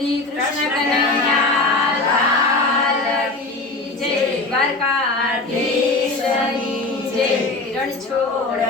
શ્રી કૃષ્ણ કનૈયા લાલ કી જય દ્વારકાધીશની જય રણછોડ